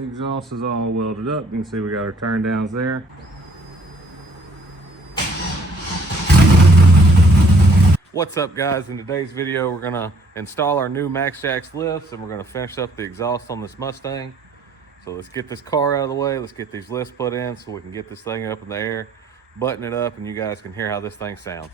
The exhaust is all welded up. You can see we got our turn downs there. What's up, guys? In today's video, we're gonna install our new Max Jacks lifts and we're gonna finish up the exhaust on this Mustang. So let's get this car out of the way. Let's get these lifts put in so we can get this thing up in the air, button it up, and you guys can hear how this thing sounds.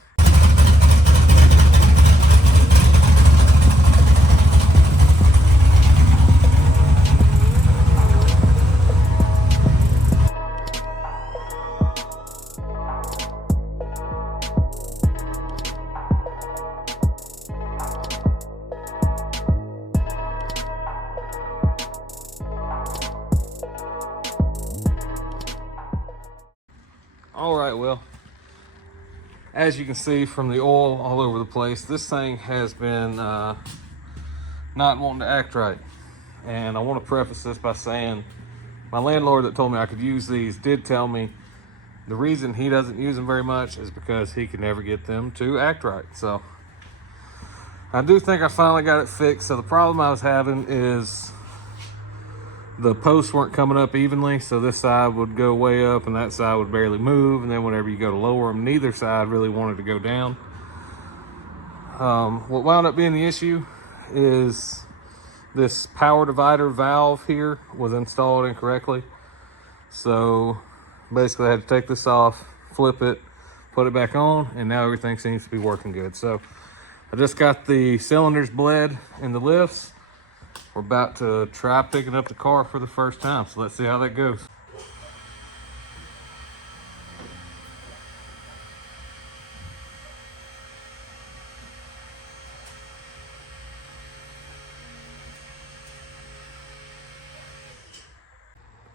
All right, well, as you can see from the oil all over the place, this thing has been not wanting to act right. And I want to preface this by saying my landlord that told me I could use these did tell me the reason he doesn't use them very much is because he can never get them to act right. So I do think I finally got it fixed. So the problem I was having is the posts weren't coming up evenly, so this side would go way up and that side would barely move, and then whenever you go to lower them, neither side really wanted to go down. What wound up being the issue is this power divider valve here was installed incorrectly. So basically I had to take this off, flip it, put it back on, and now everything seems to be working good. So I just got the cylinders bled in the lifts. We're about to try picking up the car for the first time, so let's see how that goes.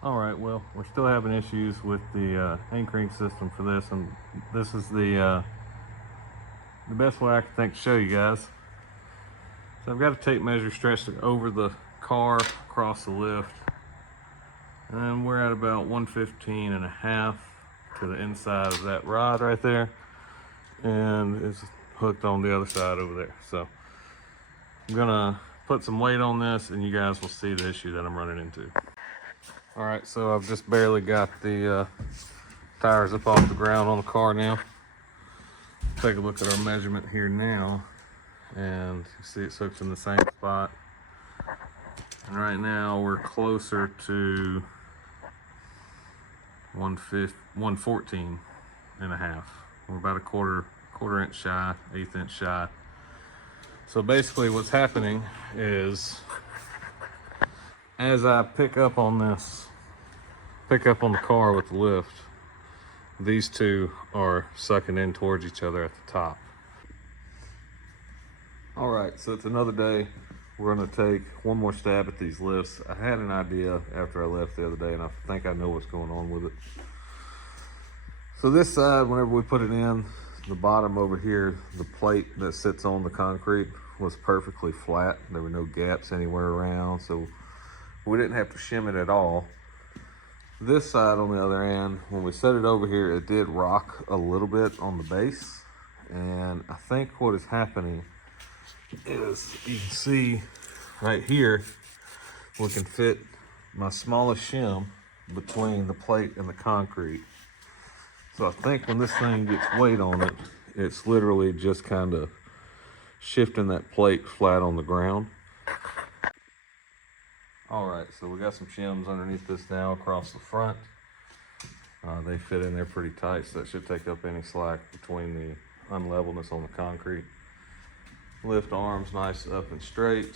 All right, well, we're still having issues with the anchoring system for this, and this is the best way I can think to show you guys. So I've got a tape measure stretched over the car across the lift, and we're at about 115.5 to the inside of that rod right there, and it's hooked on the other side over there. So I'm gonna put some weight on this and you guys will see the issue that I'm running into. All right, so I've just barely got the tires up off the ground on the car now. Take a look at our measurement here now, and you see it's hooked in the same spot. And right now we're closer to 114.5. We're about a quarter inch shy, eighth inch shy. So basically what's happening is as I pick up on the car with the lift, these two are sucking in towards each other at the top. All right, so it's another day. We're gonna take one more stab at these lifts. I had an idea after I left the other day, and I think I know what's going on with it. So this side, whenever we put it in, the bottom over here, the plate that sits on the concrete was perfectly flat. There were no gaps anywhere around, so we didn't have to shim it at all. This side, on the other end, when we set it over here, it did rock a little bit on the base. And I think what is happening is, you can see right here, we can fit my smallest shim between the plate and the concrete. So I think when this thing gets weight on it, it's literally just kind of shifting that plate flat on the ground. All right, so we got some shims underneath this now across the front. They fit in there pretty tight, so that should take up any slack between the unlevelness on the concrete. Lift arms nice up and straight.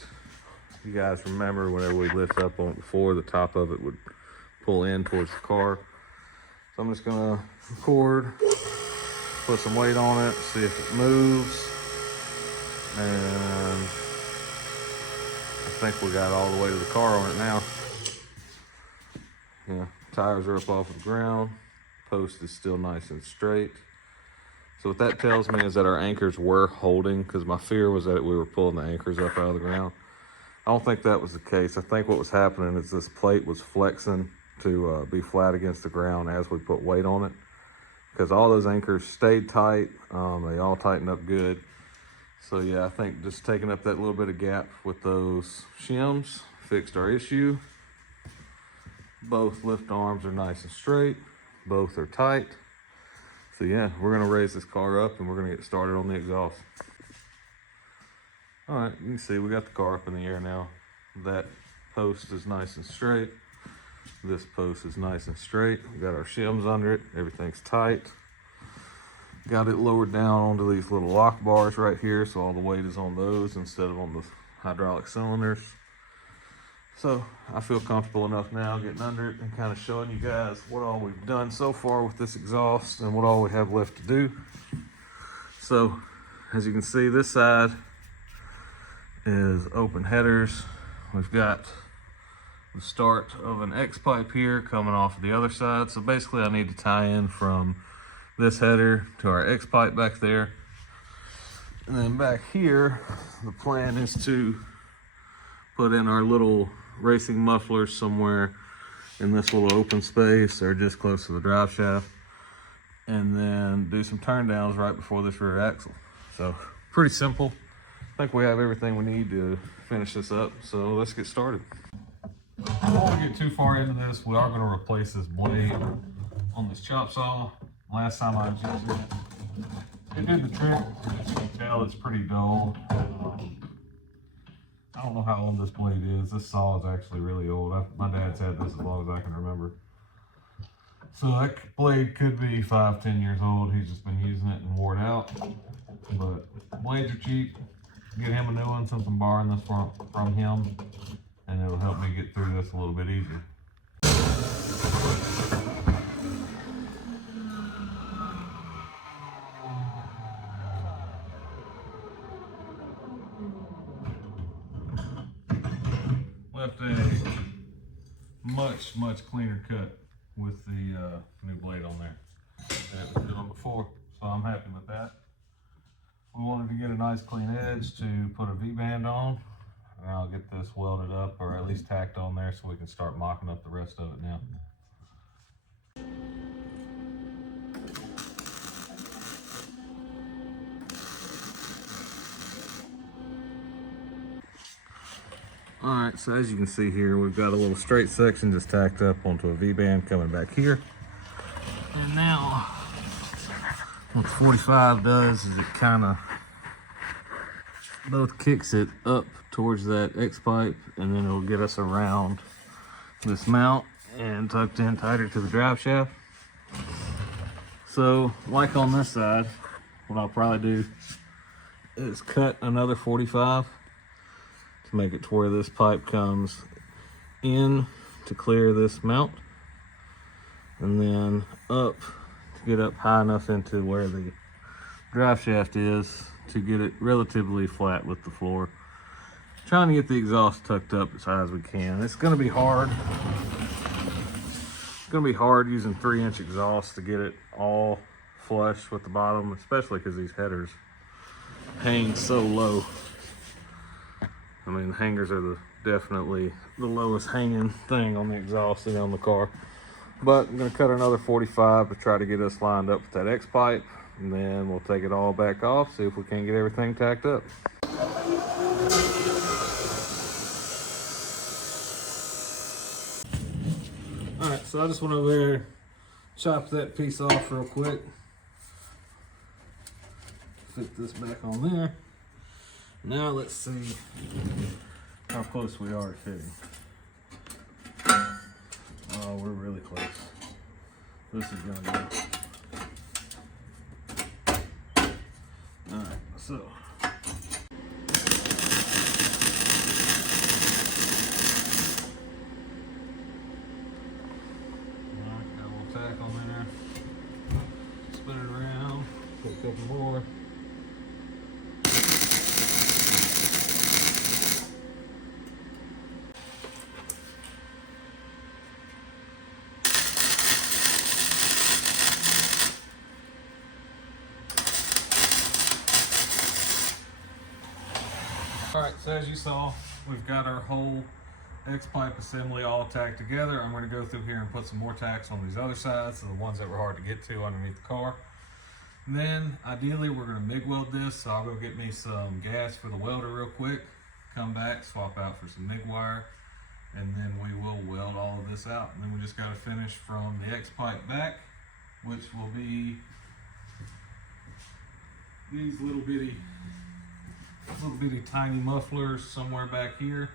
You guys remember whenever we lift up on it before, the top of it would pull in towards the car. So I'm just gonna record, put some weight on it, see if it moves, and I think we got all the way to the car on it now. Yeah, tires are up off the ground, post is still nice and straight. So what that tells me is that our anchors were holding, because my fear was that we were pulling the anchors up out of the ground. I don't think that was the case. I think what was happening is this plate was flexing to be flat against the ground as we put weight on it, because all those anchors stayed tight. They all tightened up good. So yeah, I think just taking up that little bit of gap with those shims fixed our issue. Both lift arms are nice and straight. Both are tight. So yeah, we're gonna raise this car up and we're gonna get started on the exhaust. All right, you can see we got the car up in the air now. That post is nice and straight. This post is nice and straight. We got our shims under it. Everything's tight. Got it lowered down onto these little lock bars right here, so all the weight is on those instead of on the hydraulic cylinders. So I feel comfortable enough now getting under it and kind of showing you guys what all we've done so far with this exhaust and what all we have left to do. So as you can see, this side is open headers. We've got the start of an X pipe here coming off of the other side. So basically I need to tie in from this header to our X pipe back there. And then back here, the plan is to put in our little racing mufflers somewhere in this little open space or just close to the drive shaft. And then do some turn downs right before this rear axle. So pretty simple. I think we have everything we need to finish this up. So let's get started. Before we get too far into this, we are going to replace this blade on this chop saw. Last time I was using it, it did the trick. As you can tell, it's pretty dull. I don't know how old this blade is. This saw is actually really old. My dad's had this as long as I can remember. So that blade could be 5-10 years old. He's just been using it and wore it out. But blades are cheap. Get him a new one since I'm borrowing this from him, and it'll help me get through this a little bit easier. Left a much cleaner cut with the new blade on there than it was doing before, so I'm happy with that. We wanted to get a nice clean edge to put a V-band on, and I'll get this welded up or at least tacked on there so we can start mocking up the rest of it now. Alright, so as you can see here, we've got a little straight section just tacked up onto a V-band coming back here. And now, what the 45 does is it kind of both kicks it up towards that X pipe, and then it'll get us around this mount and tucked in tighter to the drive shaft. So, like on this side, what I'll probably do is cut another 45 to make it to where this pipe comes in to clear this mount, and then up to get up high enough into where the drive shaft is to get it relatively flat with the floor. Trying to get the exhaust tucked up as high as we can. It's going to be hard. It's going to be hard using 3-inch exhaust to get it all flush with the bottom, especially because these headers hang so low. I mean, the hangers are definitely the lowest hanging thing on the exhaust and on the car. But I'm going to cut another 45 to try to get us lined up with that X pipe, and then we'll take it all back off, see if we can't get everything tacked up. Alright, so I just went over there, chopped that piece off real quick. Fit this back on there. Now let's see how close we are to fitting. Oh, we're really close. This is gonna go. Alright, so. Alright, got a little tack on there. Spin it around, put a couple more. Alright, so as you saw, we've got our whole X-pipe assembly all tacked together. I'm going to go through here and put some more tacks on these other sides, so the ones that were hard to get to underneath the car. And then, ideally, we're going to MIG weld this, so I'll go get me some gas for the welder real quick, come back, swap out for some MIG wire, and then we will weld all of this out, and then we just got to finish from the X pipe back, which will be these little bitty tiny mufflers somewhere back here,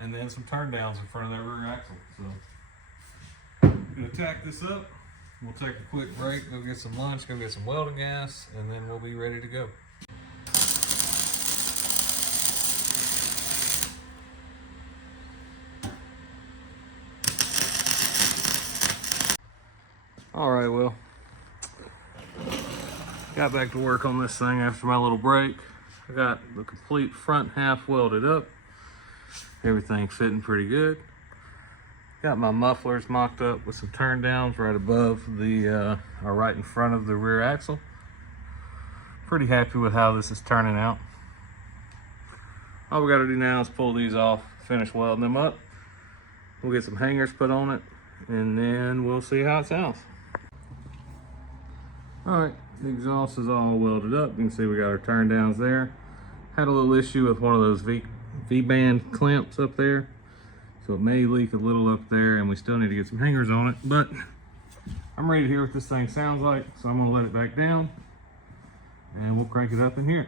and then some turn downs in front of that rear axle. So I'm gonna tack this up. We'll take a quick break, go get some lunch, go get some welding gas, and then we'll be ready to go. All right, well, got back to work on this thing after my little break. I got the complete front half welded up. Everything fitting pretty good. Got my mufflers mocked up with some turn downs right above the, or right in front of the rear axle. Pretty happy with how this is turning out. All we gotta do now is pull these off, finish welding them up. We'll get some hangers put on it, and then we'll see how it sounds. All right, the exhaust is all welded up. You can see we got our turn downs there. Had a little issue with one of those V-band clamps up there, so it may leak a little up there, and we still need to get some hangers on it, but I'm ready to hear what this thing sounds like, so I'm gonna let it back down, and we'll crank it up in here.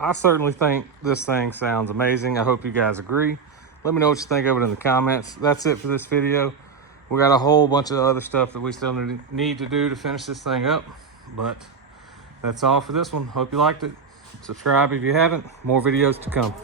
I certainly think this thing sounds amazing. I hope you guys agree. Let me know what you think of it in the comments. That's it for this video. We got a whole bunch of other stuff that we still need to do to finish this thing up, but that's all for this one. Hope you liked it. Subscribe if you haven't. More videos to come.